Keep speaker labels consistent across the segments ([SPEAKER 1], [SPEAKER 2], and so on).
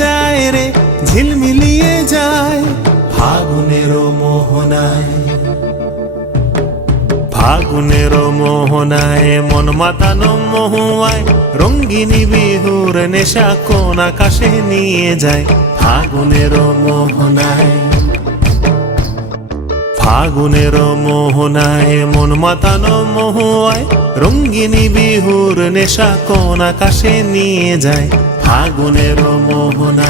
[SPEAKER 1] যায়
[SPEAKER 2] রে, ঝিলমিলিয়ে যায় ফাগুনের মোহনায় ফাগুনের মোহনায় মন মাতানো মহুয়ায়, রঙ্গিনী বিহুর নেশা কোন আকাশে নিয়ে যায় ফাগুনের মোহনায় ফাগুনের মোহনায় মন মাতানো মহুয়ায়, রঙ্গিনী বিহুর নেশা কোন আকাশে নিয়ে যায় ফাগুনের মোহনায়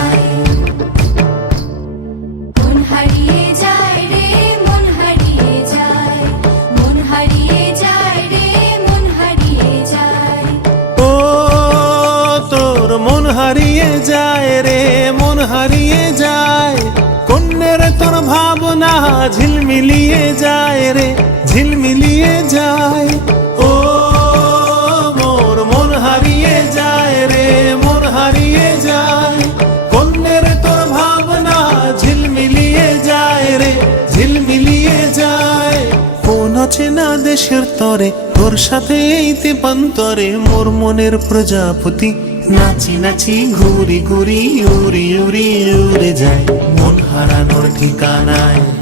[SPEAKER 2] দেশের তরে, তোর সাথে এই তেপান্তরে মোর মনের প্রজাপতি। নাচি নাচি, ঘুরি ঘুরি, উড়ি উড়ি, উড়ে যায়। মন হারানোর ঠিকানায়।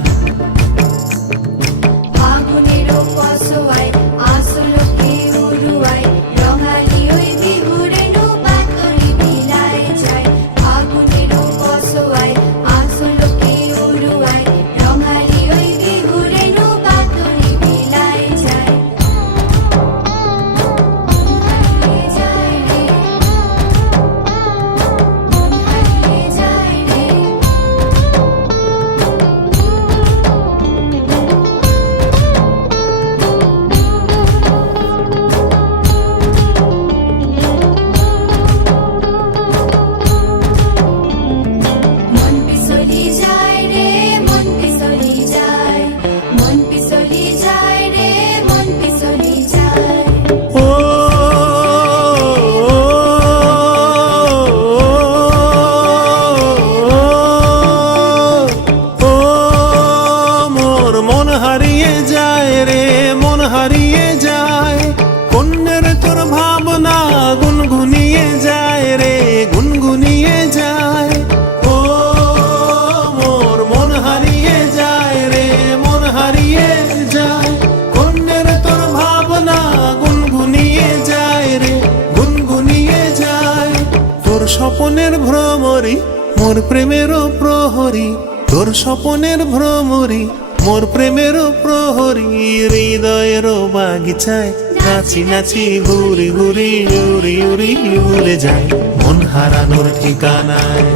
[SPEAKER 2] মোর প্রেমেরও প্রহরী, তোর স্বপনের ভ্রমরি। মোর প্রেমেরও প্রহরী, হৃদয়ের বাগিচায় নাচি নাচি ঘুরি ঘুরি, উড়ি উড়ি উড়ে যায় মন হারানোর ঠিকানায়।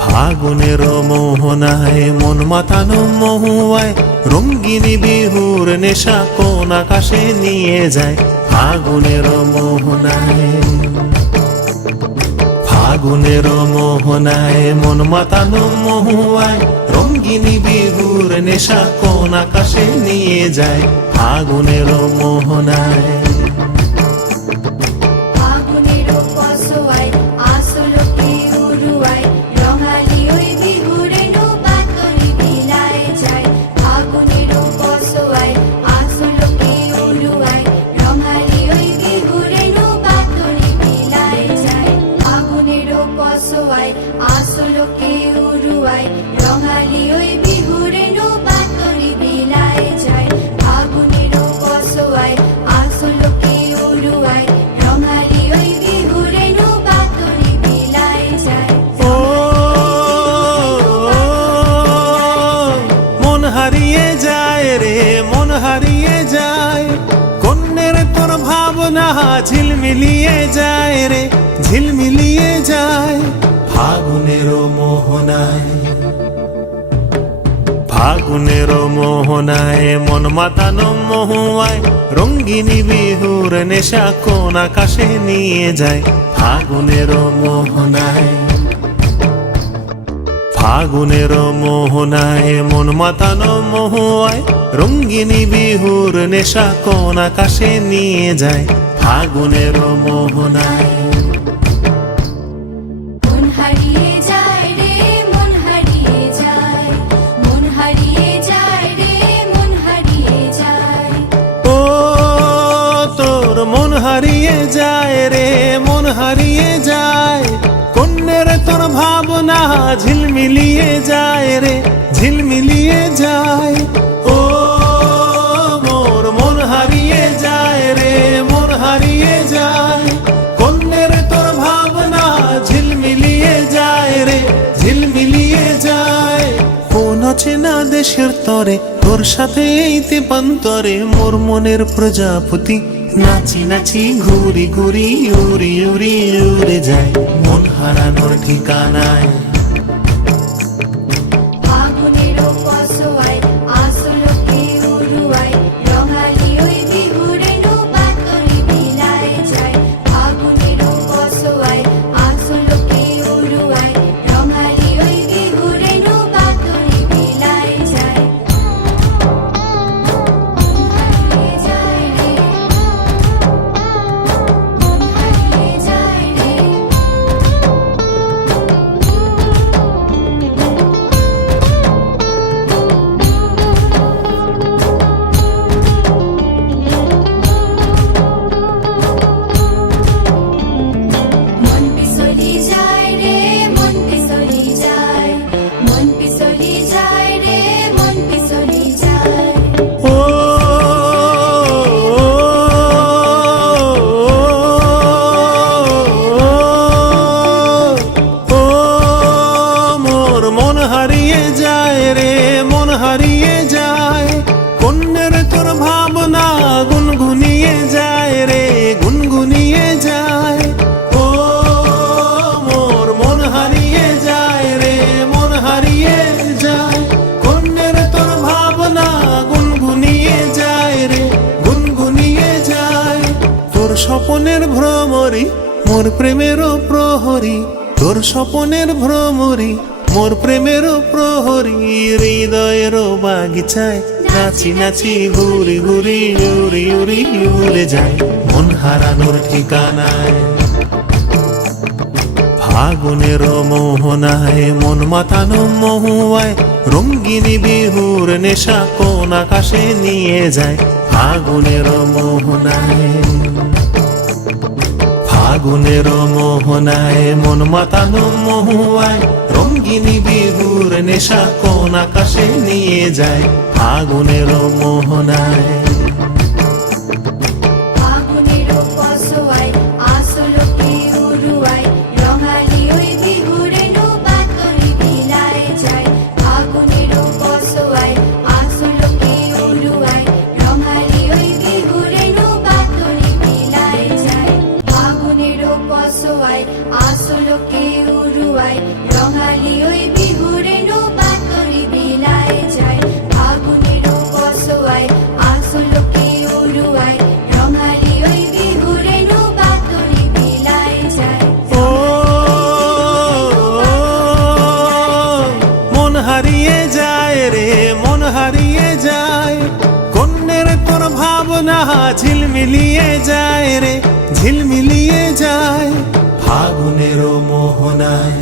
[SPEAKER 2] ফাগুনের মোহনায় মন মাতানো মহুয়ায়, রঙ্গিনী বিহুর নেশা কোন আকাশে নিয়ে যায়। ফাগুনের মোহনায় ফাগুনের মোহনায় মন মাতানো মহুয়ায় রঙ্গিনী বিহুর নেশা কোন আকাশে নিয়ে যায় আগুনের মোহনায়। ঝিলমিলিয়ে যায় রে, ঝিলমিলিয়ে যায়। ফাগুনের মোহনায় ফাগুনের মোহনায় মন মাতানো মহুয়ায়, রঙ্গিনী বিহুর নেশা কোন আকাশে নিয়ে যায়। ফাগুনের মোহনায় ফাগুনের মোহনায় মন মাতানো মহুয়ায়, রঙ্গিনী বিহুর নেশা কোন আকাশে নিয়ে যায়। ফাগুনের মোহনায়
[SPEAKER 1] মন হারিয়ে যায় রে মন হারিয়ে যায়।
[SPEAKER 2] কন্যের তোর ভাবনা ঝিলমিলিয়ে যায় রে ঝিলমিলিয়ে যায়। দেশের তরে, তোর সাথে এইতে পান্তরে মোর মনের প্রজাপতি। নাচি নাচি, ঘুরি ঘুরি, উড়ি উড়ি, উড়ে যায়। মন হারানোর ঠিকানায়। স্বপনের ভ্রমরি মোর প্রেমেরও প্রহরী। তোর স্বপনের ভ্রমরি মোর প্রেমেরও প্রহরী। হৃদয়ের বাগিচায় নাচি নাচি ঘুরি ঘুরি, উড়ি উড়ি উড়ে যায় মন হারানোর ঠিকানায়। ফাগুনের মোহনায় মন মাতানো মহুয়ায়, রঙ্গিনী বিহুর নেশা কোন আকাশে নিয়ে যায়। ফাগুনের মোহনায় ফাগুনের মোহনায় মন মাতানো মহুয়ায় রঙ্গিনী বিহুর নেশা কোন আকাশে নিয়ে যায় আগুনের মোহনায়। ভাবনা ঝিলমিলিয়ে যায় রে, ঝিলমিলিয়ে যায় ফাগুনের মোহনায়।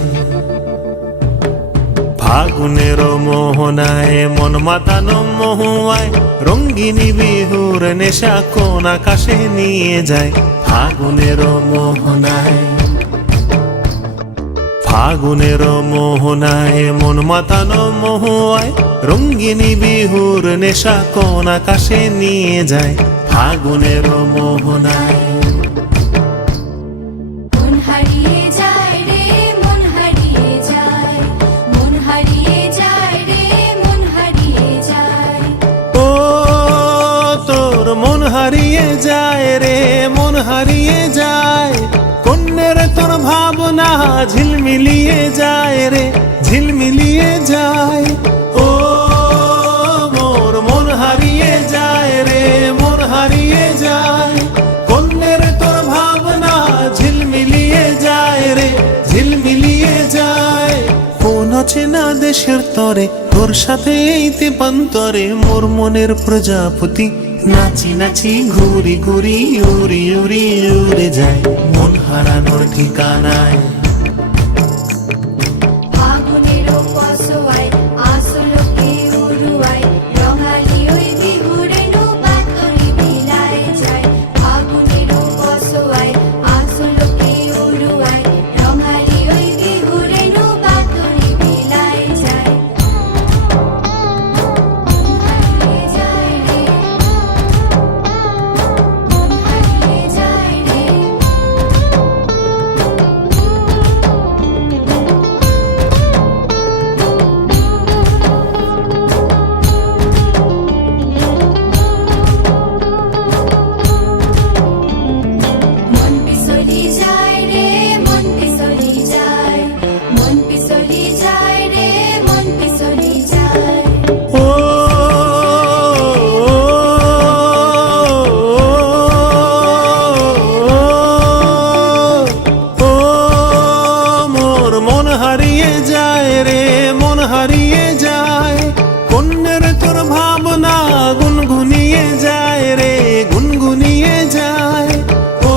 [SPEAKER 2] ফাগুনের মোহনায়, মন মাতানো মহুয়ায়, রঙ্গিনী বিহুর নেশা কোন আকাশে নিয়ে যায় ফাগুনের মোহনায়। ফাগুনের মোহনায় মন মাতানো মহুয়ায় রঙ্গিনী বিহুর নেশা কোন আকাশে নিয়ে যায় ফাগুনের মোহনায়।
[SPEAKER 1] মন হারিয়ে যায় রে
[SPEAKER 2] ঝিলমিলিয়ে যায় রে, ঝিলমিলিয়ে যায়। ও মোর মন হারিয়ে যায় রে, মন হারিয়ে যায়। কন্যের তোর ভাবনা ঝিলমিলিয়ে যায় রে, ঝিলমিলিয়ে যায়। কোন চেনা দেশের তরে, তোর সাথে এই তেপান্তরে মোর মনের প্রজাপতি নাচি নাচি ঘুরি ঘুরি, উড়ি উড়ি উড়ে যায়। মন হারানোর ঠিকানায়।
[SPEAKER 1] হারিয়ে যায় রে, মন
[SPEAKER 2] হারিয়ে যায়। কন্যের তোর ভাবনা গুনগুনিয়ে যায় রে, গুনগুনিয়ে যায়। ও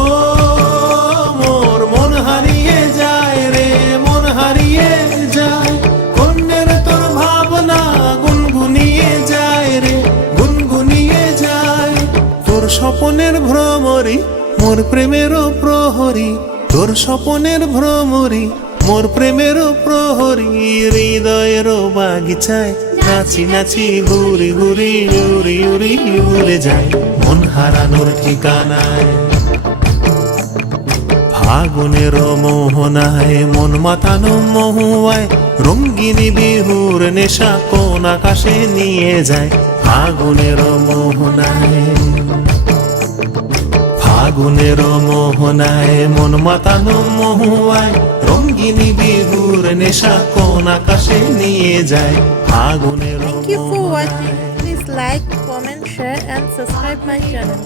[SPEAKER 2] মোর মন হারিয়ে যায় রে, মন হারিয়ে যায়। কন্যের তোর ভাবনা গুনগুনিয়ে যায় রে, গুনগুনিয়ে যায়। তোর স্বপনের ভ্রমরি মোর প্রেমেরও প্রহরী। তোর স্বপনের ভ্রমরি মোর প্রেমেরও প্রহরী হৃদয়েরও বাগিচায় নাচি নাচি ঘুরি ঘুরি উড়ি উড়ি উড়ে যায় মন হারানোর ঠিকানায়। ফাগুনের মোহনায় মন মাতানো মহুয়ায় রঙ্গিনী বিহুর নেশা কোন আকাশে নিয়ে যায় ফাগুনের মোহনায়। ফাগুনের মোহনায় মন মাতানো মহুয়ায় রঙ্গিনী বিহুর নেশা কোন আকাশে নিয়ে যায়. মোহনায়
[SPEAKER 3] Please like, comment, share, and subscribe my channel.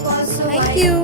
[SPEAKER 3] Thank you.